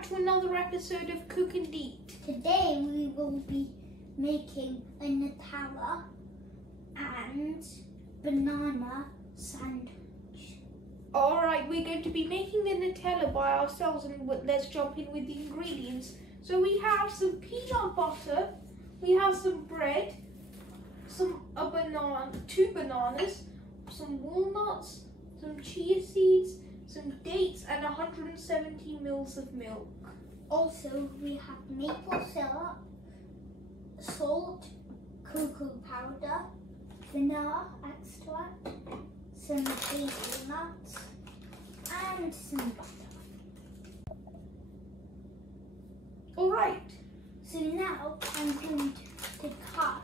back to another episode of Cook and Eat. Today we will be making a Nutella and banana sandwich. Alright, we're going to be making the Nutella by ourselves, and let's jump in with the ingredients. So we have some peanut butter, we have some bread, two bananas, some walnuts, some chia seeds, some dates, and 170 mils of milk. Also, we have maple syrup, salt, cocoa powder, vanilla extract, some hazelnuts, and some butter. Alright. So now I'm going to cut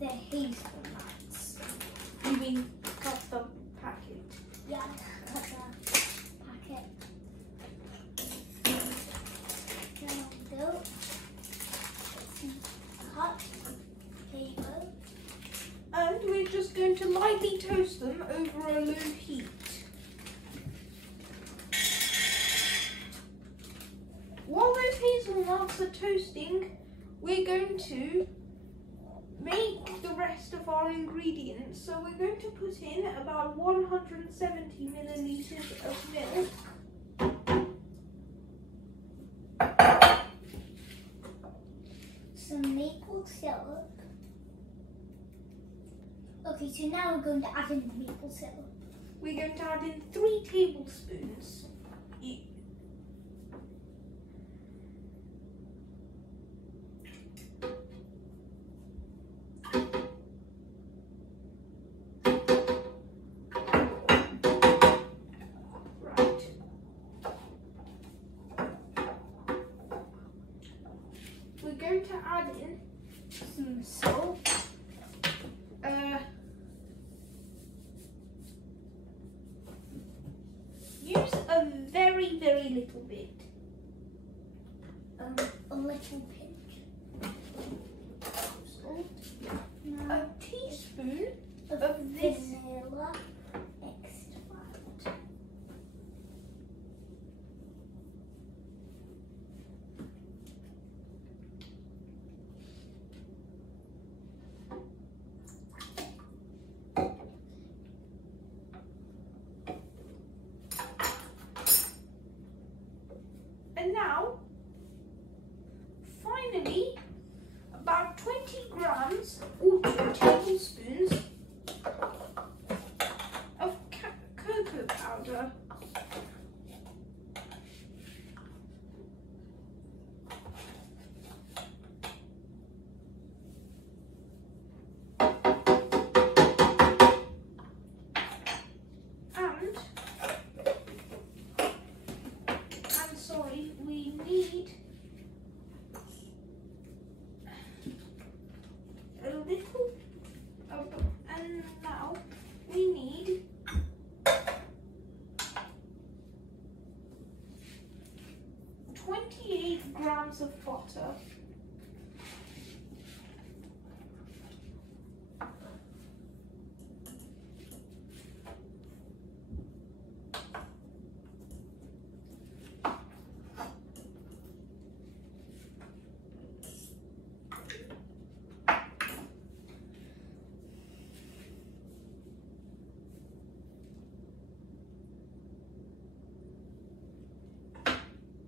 the hazelnuts. You mean cut the packet? Yeah, cut the packet. There we go. Cut. Here you go. And we're just going to lightly toast them over a low heat. While those hazelnuts are toasting, we're going to make the rest of our ingredients. So we're going to put in about 170 milliliters of milk. Some maple syrup. Okay, so now we're going to add in the maple syrup. We're going to add in 3 tablespoons. We're going to add in some salt. Use a very, very little bit. A little pinch. Salt. Now A teaspoon of this. vanilla extract. And now, finally, about 20 grams or 2 tablespoons of cocoa powder. We need a little, and now we need 28 grams of butter.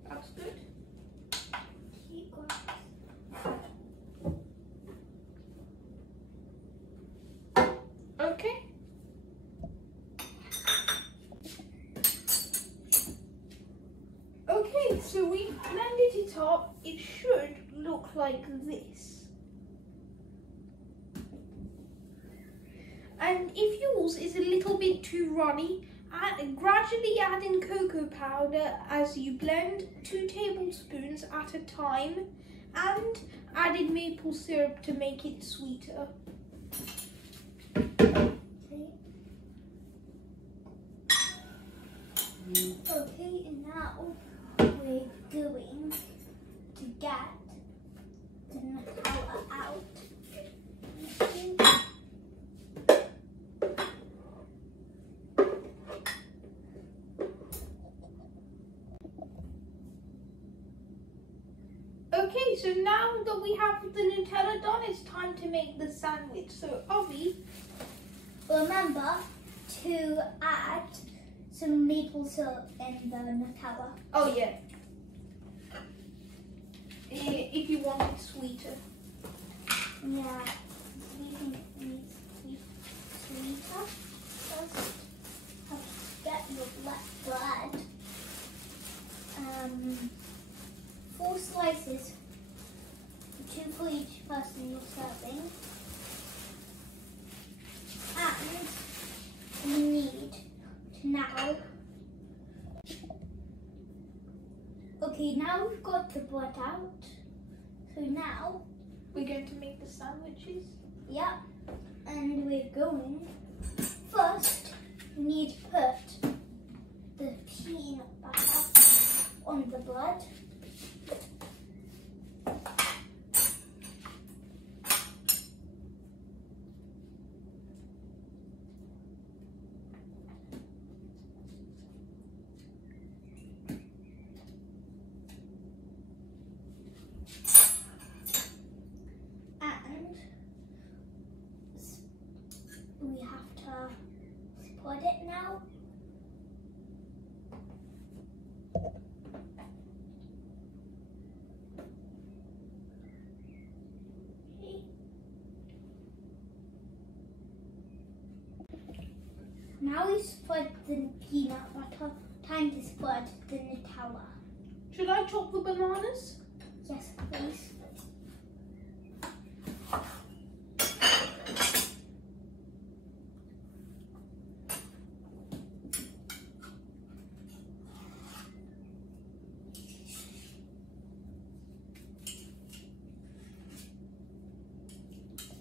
That's good. Okay. Okay, so we blended it up. It should look like this. And if yours is a little bit too runny, gradually add in cocoa powder as you blend, 2 tablespoons at a time, and add in maple syrup to make it sweeter. Okay, and now we're going to get the Nutella out. Okay, so now that we have the Nutella done, it's time to make the sandwich. So, Avi, remember to add some maple syrup in the Nutella. oh yeah, if you want it sweeter. Yeah, we think it needs to be sweeter. First, have to get your black bread. 4 slices, 2 for each person you're serving. And we need to now. Okay, now we've got the bread out. So now We're going to make the sandwiches. yeah, and we're going. First, we need to put the peanut butter on the bread. We have to spread it now. Okay. Now we spread the peanut butter. Time to spread the Nutella. Should I chop the bananas? Yes, please.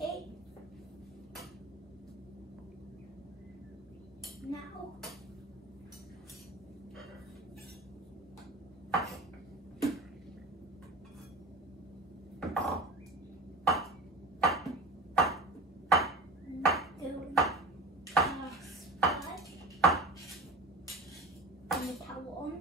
Okay. Now doing spread the towel on.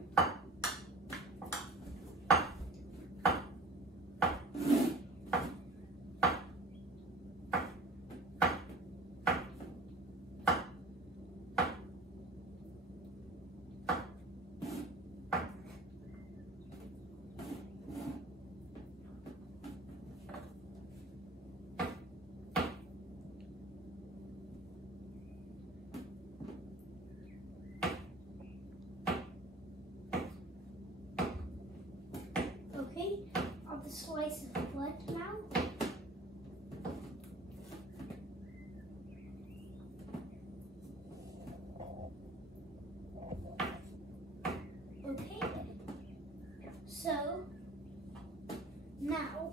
Okay, add the slice of bread now. Okay, so now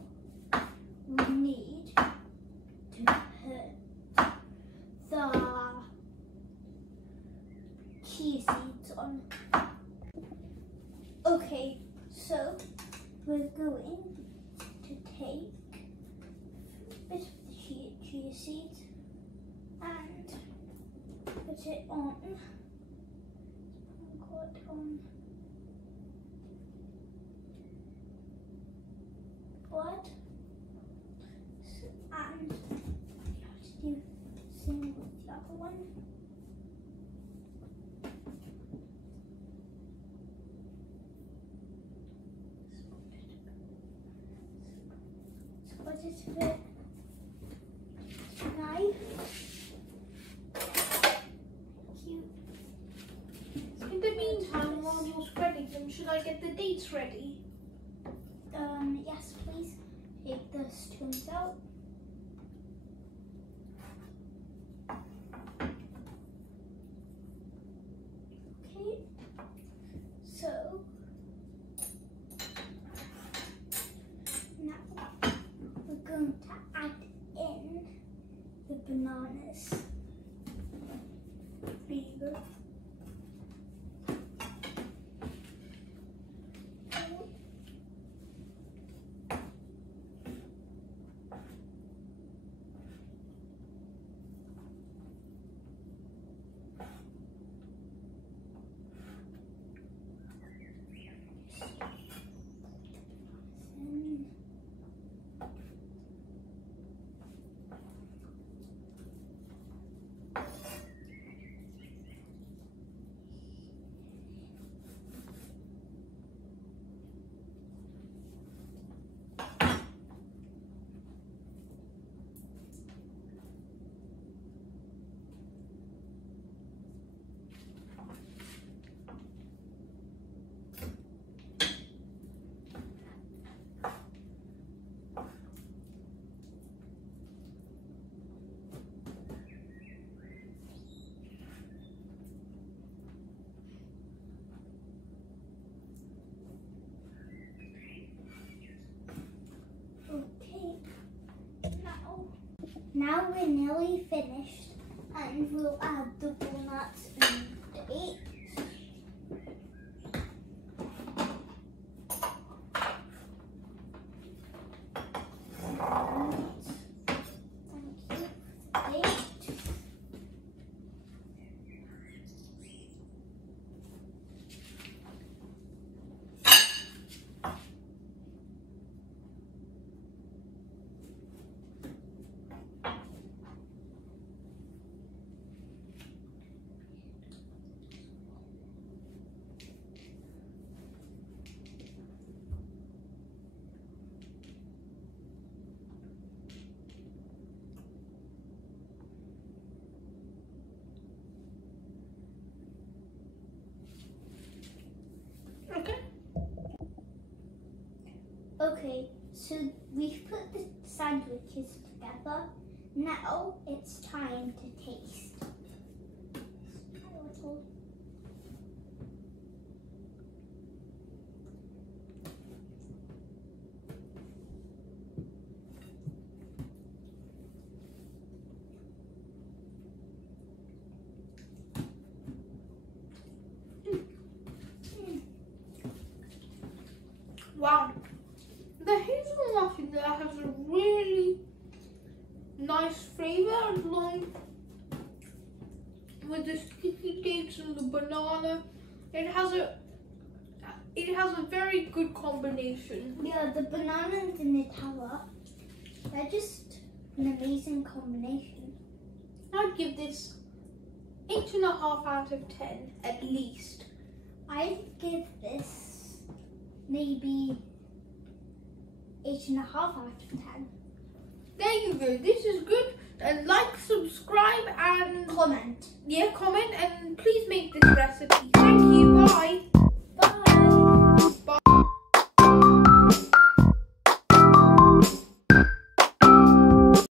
we need to put the chia seeds on. Okay, so we're going to take a bit of the chia seeds and put it on. Put it on bread, and you have to do the same with the other one. Spread it a bit. Knife. Cute. In the meantime, while you're spreading them, should I get the dates ready? Yes, please. Take the stones out. Okay. So now we're going to add in the bananas. There you go. Now we're nearly finished, and we'll add the walnuts and the dates. Okay, so we've put the sandwiches together. Now it's time to taste. Wow. The hazelnut in there has a really nice flavour along with the sticky dates and the banana. It has a very good combination. Yeah, the banana and the Nutella, they're just an amazing combination. I'd give this 8.5 out of 10 at least. I'd give this maybe 8.5 out of 10. There you go. This is good. And like, subscribe, and Comment. Yeah, comment, and please make this recipe. Thank you. Bye.